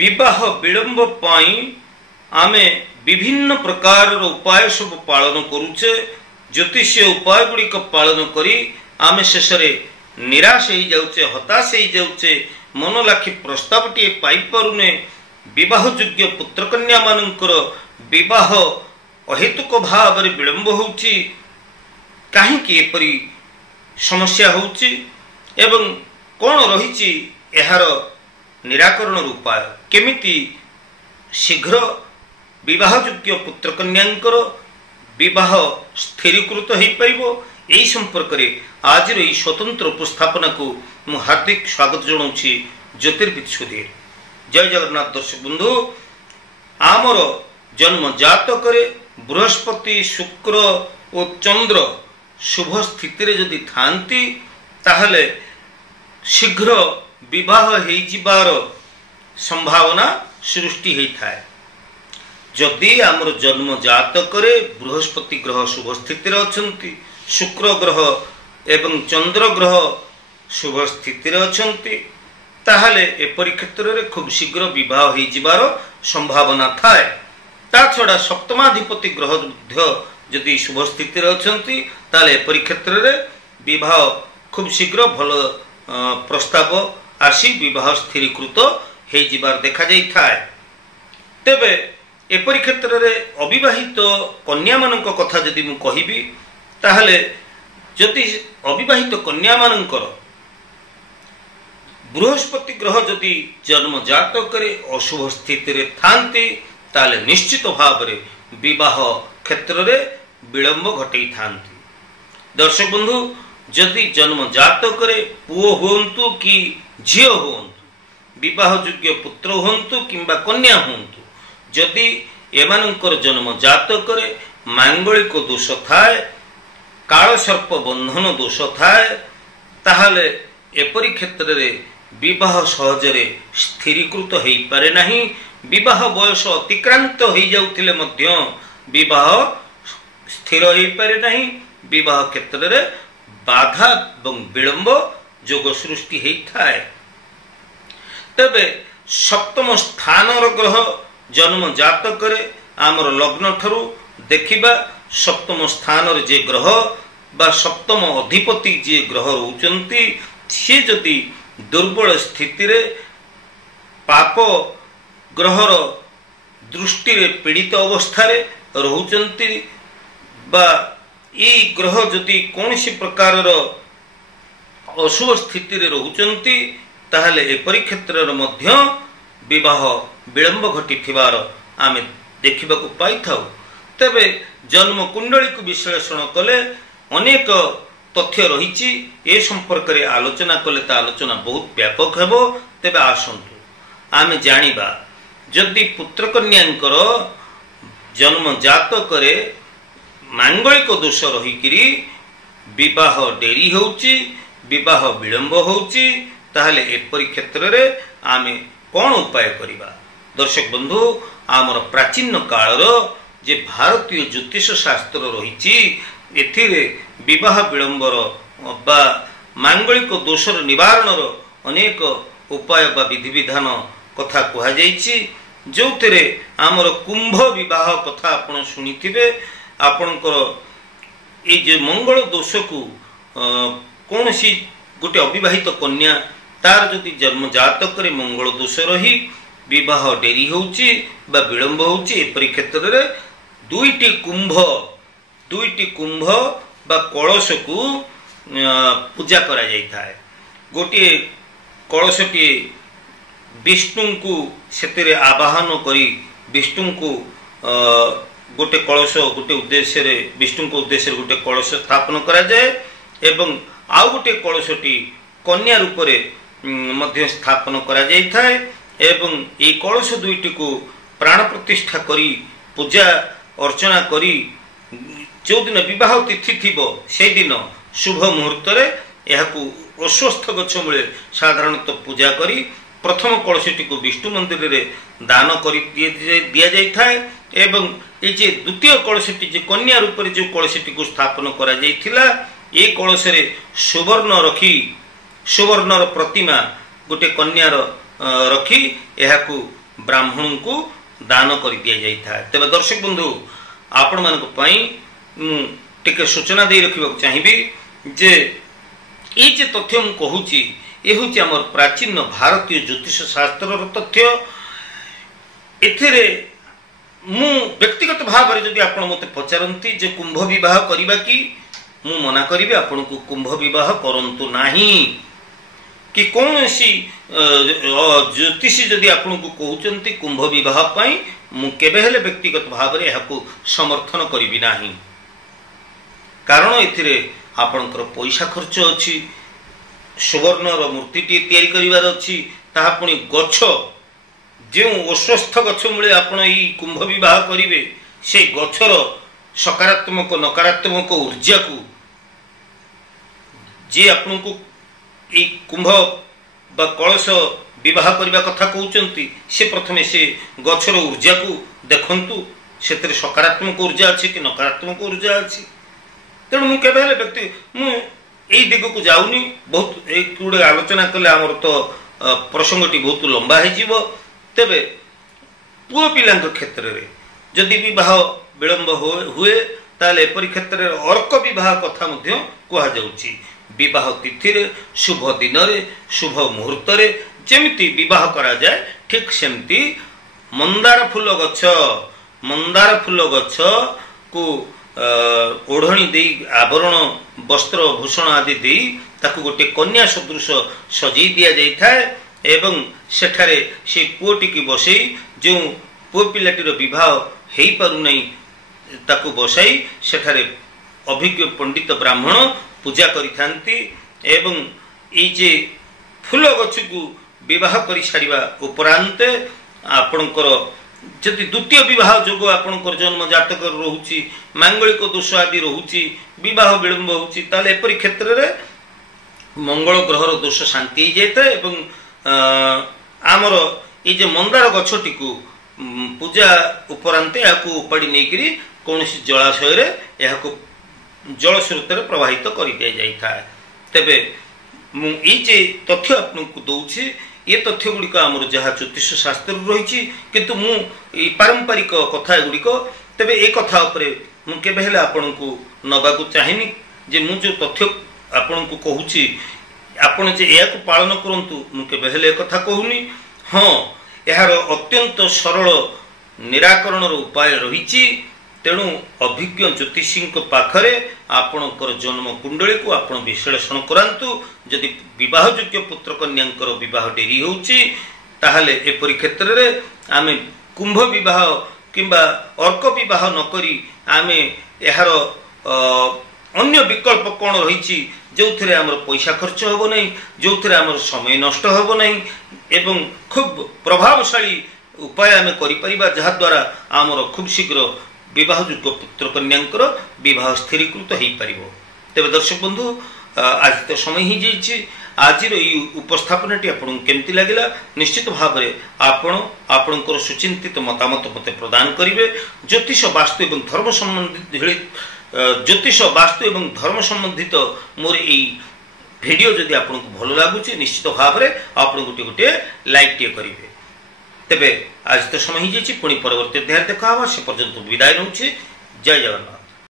विवाह विलंब पाई आमे विभिन्न प्रकार उपाय सब पालन करुचे। ज्योतिषीय उपाय गुड़िक पालन करी आमे शेष निराश हो जाउचे, हताश हो जाउचे, मन लाखी प्रस्ताव टी पाई पारुने। विवाह योग्य पुत्र कन्या मानकर विवाह अहेतुक भाव विलंब होउची। काहेकि एपरी समस्या होउची एवं कौन रही एहार निराकरण उपाय, केमिति शीघ्र विवाह योग्य पुत्र कन्यांकर विवाह स्थिरीकृत हो पारिबो, एही संपर्क रे आज यह स्वतंत्र उपस्थापना को मु हार्दिक स्वागत जनाऊँगी ज्योतिर्विद सुधीर। जय जगन्नाथ दर्शक बंधु, आमर जन्म जातक बृहस्पति शुक्र और चंद्र शुभ स्थिति रे जदि थांती ताहले शीघ्र विवाह हो जिबार संभावना सृष्टि होता है। जदि आमर जन्म जातक बृहस्पति ग्रह शुभ स्थिति रे अछंती, शुक्र ग्रह एवं चंद्र ग्रह शुभ स्थिति रे अछंती, ताहले एपरि क्षेत्र रे खूब शीघ्र विवाह हो जिबार संभावना थाए। ता छड़ा सप्तमाधिपति ग्रह जदि शुभ स्थिति रे अछंती ताहले एपरि क्षेत्र रे विवाह खूब शीघ्र भल प्रस्ताव आसी विवाह स्थिरीकृत हो जिबार देखा जाई थाए। तेबे एपरि क्षेत्र रे अविवाहित कन्या मानक कथा जदि मु कहिबी ताहले जदि अविवाहित कन्या मानकर बृहस्पति ग्रह जदि जन्म जातक अशुभ स्थिति रे थांती ताले निश्चित भाव रे विवाह क्षेत्र रे विलंब घटई थांती। दर्शक बंधु, जदि जन्म जातक पुओ हुंतु कि झियो हुंतु, विवाह योग्य पुत्र हुंतु किंबा कन्या हुंतु, जदि एमानंकर जन्म जातक मांगलिक दोष थाए, काल सर्प बंधन दोष थाए, ताहले एपरि क्षेत्र रे विवाह सहजरे स्थिरीकृत हो पारे नहीं। विवाह बयस अतिक्रांत हो जाउथिले मध्य विवाह स्थिर हो पारे नहीं। विवाह क्षेत्र रे बाधा एवं विलंब जोग सृष्टि होता है। तबे सप्तम स्थान ग्रह जन्म जातक आमर लग्न ठरू देखिबा सप्तम स्थान जे ग्रह बा सप्तम अधिपति जे ग्रह रहउचंती सी जदि दुर्बल स्थिति रे पाप ग्रहर दृष्टि रे पीड़ित अवस्था रे रहउचंती बा ई ग्रह जदि कौनसी प्रकार अशुभ स्थिति रे रहउचंती ताहले एपरि क्षेत्र रे मध्य विवाह विलंब घटिथिबार आमे देखिबाकू पाइथाउ। तबे जन्म कुंडली को विश्लेषण कले अनेक तथ्य रही ए संपर्क रे आलोचना कले ता आलोचना बहुत व्यापक हेबो। तेबे आसंतु आमे जानिबा जदि पुत्र कन्यांकर जन्म जातक रे मांगलिक दोष रहीकिरी विवाह डेरी होउची, विवाह विलंब होउची, ताहले एपरि क्षेत्र रे आमे कौन उपाय करिबा। दर्शक बंधु, आमर प्राचीन कालर जे भारतीय ज्योतिष शास्त्र रही एथिरे विवाह विलंबर बा मांगलिक दोषर निवारणर अनेक उपाय बा विधि विधान कथा कहा जाइछि। जोथिरे आमर कुंभ विवाह कथा आपण सुनिथिबे। आपणकर ए जे मंगल दोष को कौनसी गोटे अविवाहित कन्या तार जदि जन्म जातक रे मंगल दोष रही विवाह डेरी होउची बा विलंब होउची, एपरि क्षेत्र रे दुईटी कुंभ बा कलश को पूजा करा जाइता है। गोटे कलशटी विष्णु को सेतिरे आवाहन करी विष्णु को गोटे कलश गोटे उद्देश्य रे विष्णु को उद्देश्य गोटे कलश स्थापन करा जाए एवं आउ गोटे कलशटी कन्या रूप रे मध्य स्थापन करा जाइता है एवं ए कलश दुईटी को प्राण प्रतिष्ठा करी पूजा अर्चना करी जो दिन विवाह तिथि थिबो से दिन शुभ मुहूर्त रे एहाकू अश्वस्थ गछ मूले साधारणतः पूजा करी प्रथम कलशटी को विष्णु मंदिर रे दान करी दिया जाइथाए एवं ए जे द्वितीय कलशटी जे कन्या रूप रे जो कलशटी को स्थापन करा जाइथिला ए कलश रे सुवर्ण रखी सुवर्णर प्रतिमा गोटे कन्यार रखी एहाकू ब्राह्मण को दान कर दि जाए। तेज दर्शक बंधु आपण मान टिके सूचना दे रखा चाहिए जे ये जे तथ्य मु कहूची ये हूँ आम प्राचीन भारतीय ज्योतिष शास्त्र तथ्य। एथिरे मु व्यक्तिगत भाव में जदि आप मत पचारती जे कुंभ विवाह करवा कि मु मना करी आपन को कुंभ विवाह करंतु नाही कि कौन सी ज्योतिषी जदि आपन को कहउचंती कुंभ विवाह पाई मु केबे हेले व्यक्तिगत भाव में यहाकू समर्थन करी नाही। कारण एथिरे आपनकर पैसा खर्च अछि, सुवर्णर मूर्तिटी तैयारी करिवार अछि, ताहा पुनी गछ जो अस्वस्थ गछ मूले आपण ई कुंभ विवाह करिवे से गछर सकारात्मक नकारात्मक ऊर्जा को जे आपन को ई कुंभ बा कलश विवाह करने कथा कहते से प्रथमे से गछर ऊर्जा को देखंतु से सकारात्मक ऊर्जा अच्छी कि नकारात्मक ऊर्जा अच्छी। तेणु मुझे व्यक्ति मुझे दिग को जाऊनी बहुत एक गुड़े आलोचना कले आमर तो प्रसंगटी बहुत लंबा हो। तेबे पुओ पिला क्षेत्र में जदि विवाह विलंब हुए ताले एपरी क्षेत्र में अर्क विवाह कथा कहुच्छी। विवाह तिथि शुभ दिन शुभ मुहूर्त जमिति विवाह करा जाए ठीक सेमती मंदार फूल गछ को ओढ़णी दे आवरण वस्त्र भूषण आदि दे ताकू गोटे कन्या सदृश सजई दिया जाए एवं सेठारे से पुओटी की बसई जो पुओ पिलाटीर विवाह हो पारु नहीं ताकू बसाई सेठारे अभिज्ञ पंडित ब्राह्मण पूजा करिथांती एवं ये जे फूल गछ को विवाह करि सारिबा उपरांत आपणकर जदि द्वितीय विवाह जोग आपणकर जन्म जातक रहुची मांगलिक दोष आदि रहुची विवाह विलंब होची ताले एपरि क्षेत्र रे मंगल ग्रहर दोष शांति हो जाए एवं आमर ये जे मंदार गछटी को पूजा उपरांत या उपाड़ी नहीं कौन जलाशय रे या जल स्रोत प्रवाहित कर दि जाए। तेबे ये तथ्य आपको दौची ये तथ्य गुड़िक आमर जहाँ ज्योतिष शास्त्र रही किंतु मु पारंपरिक कथा गुड़िक तेबे ए कथा उपरे मु केबे हेले आपन को नबाकू चाहिनी जे मु जो तथ्य आपन को कहूची आपण जे या पालन करंतु मु केबे हेले कथा कहूनी। हाँ यार अत्यंत सरल निराकरण उपाय रही। तेणु अभिज्ञ ज्योतिषी पाखरे आपणकर जन्म कुंडली को आपण विश्लेषण करांतु। जदि विवाह योग्य पुत्र कन्यांकर विवाह डेरी होउची ताहले एपरि क्षेत्र रे आमे कुंभ विवाह किंबा अर्क विवाह नकरी आमे यार अन्य विकल्प कौन रही जो थे आमर पैसा खर्च होब नहीं जो थे आमर समय नष्ट होब नहीं एवं खूब प्रभावशाली उपाय आमे करि परिबा जहा द्वारा आमर खूब शीघ्र विवाह योग्य पुत्र कन्यांकर विवाह स्थिरीकृत हो पारिबो। तेबे दर्शक बंधु आज तो समय ही जाइए। आज उपस्थापना आपको केमती लगिला निश्चित भाव में आपणकर सुचिंतित मतामत मत प्रदान करेंगे। ज्योतिष वास्तु एवं धर्म संबंधित ज्योतिष वास्तु एवं धर्म संबंधित मोर यही वीडियो जदि आपको भल लगुच निश्चित भाव में आप गोटे गोटे लाइक टे करेंगे। तेबे आज तो समय ही जाइए पुणी परवर्ती अध्याय देखा से पर्यंत विदाय नौचे। जय जगन्नाथ।